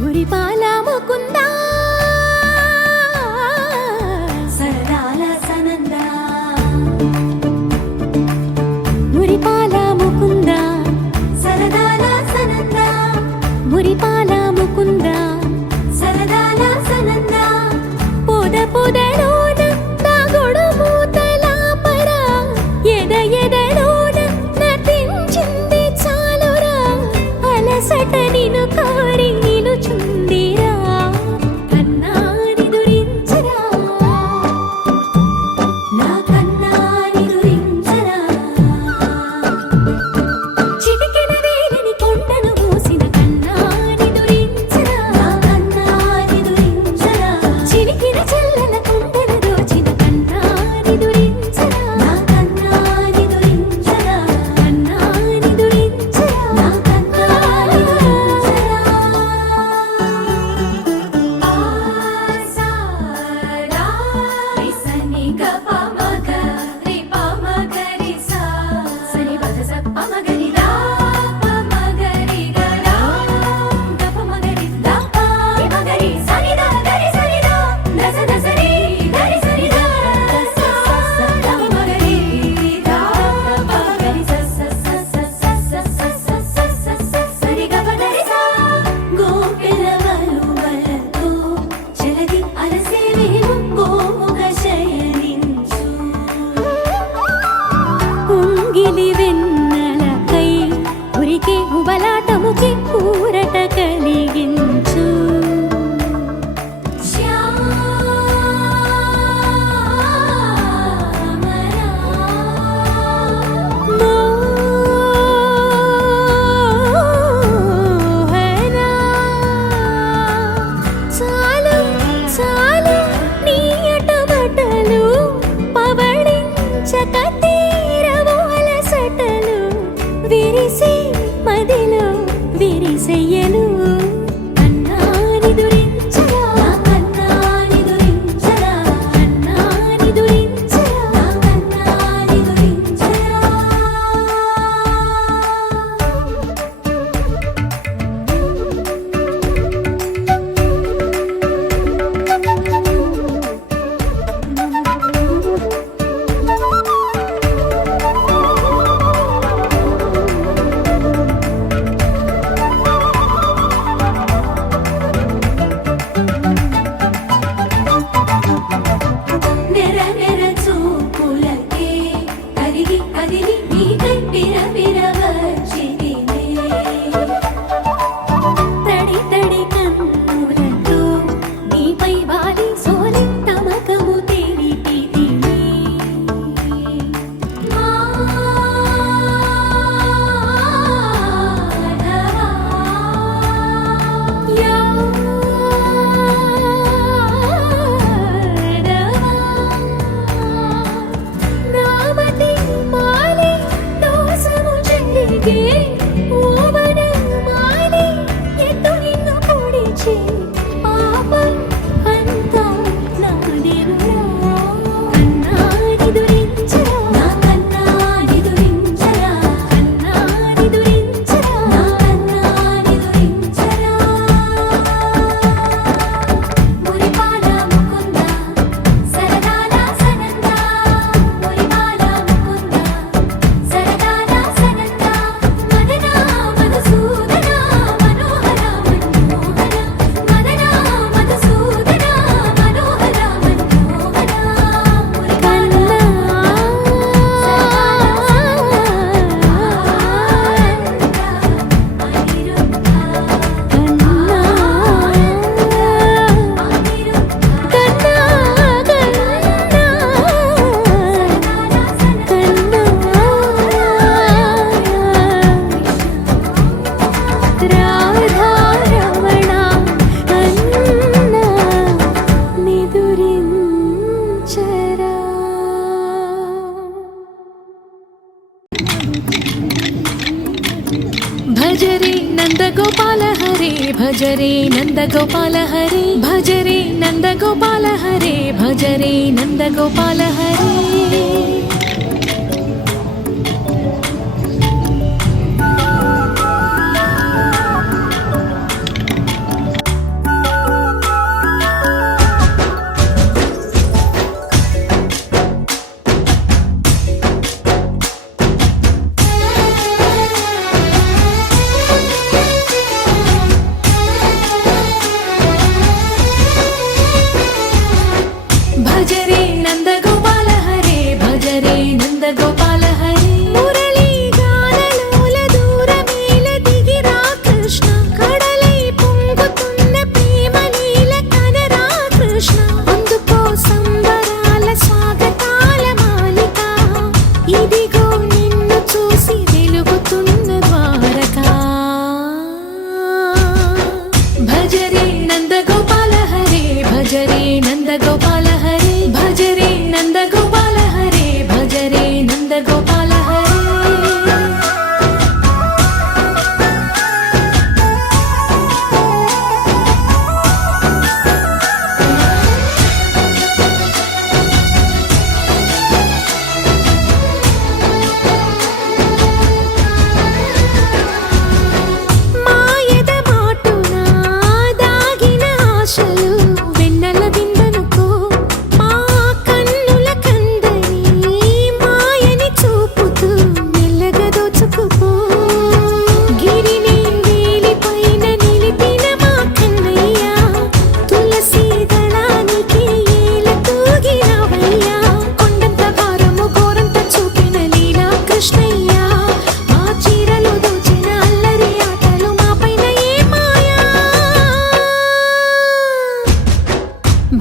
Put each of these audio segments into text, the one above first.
మురిపాల ముకుందా సరదాల సనందా మురిపాల ముకుందా సరదాల సనందా మురిపాల ముకుందా సరదాల సనందా పొద పొదలోన తాగుడు మూతల పరా ఎద ఎదలోన నటించింది చాలురా అలసట నిను కోరి నిలుచుందిరా భజరే నందగోపాల హరే భజరే నందగోపాల హరే భజరే నందగోపాల హరే భజరే నందగోపాల హరే భజరే నందగోపాల హరే మురళీ గానలోల దూరమేల దిగిరా కృష్ణ కడలై పొంగుతున్న ప్రేమ లీల కనరా కృష్ణ అందుకో సంబరాల స్వాగతాల మాలిక ఇదిగో నిన్ను చూసి వెలుగుతున్న ద్వారకా భజరే నందగోపాల హరే భజరే నందగోపాల హరే భజరే నందగోపాల హరే భజరే నందగోపాల హరే మాయద మాటున దాగిన ఆశలు వెన్నెల దిందనుకో మా కన్నుల కందని మాయని చూపుతూ మెల్లగా దోచుకుపో గిరిని వేలిపైన నిలిపిన మా కన్నయ్య తులసి దళానికి ఏల తూగినవయ్యా కొండంత భారము గోరంత చూపిన లీలా కృష్ణయ్య మా చీరలు దోచిన అల్లరి ఆటలు మాపైన ఏ మాయా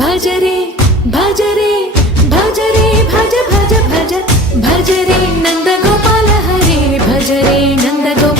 భజరే భజరే భజరే భజ భజ భజ భజరే నందగోపాల హరే భజరే నందగోపాల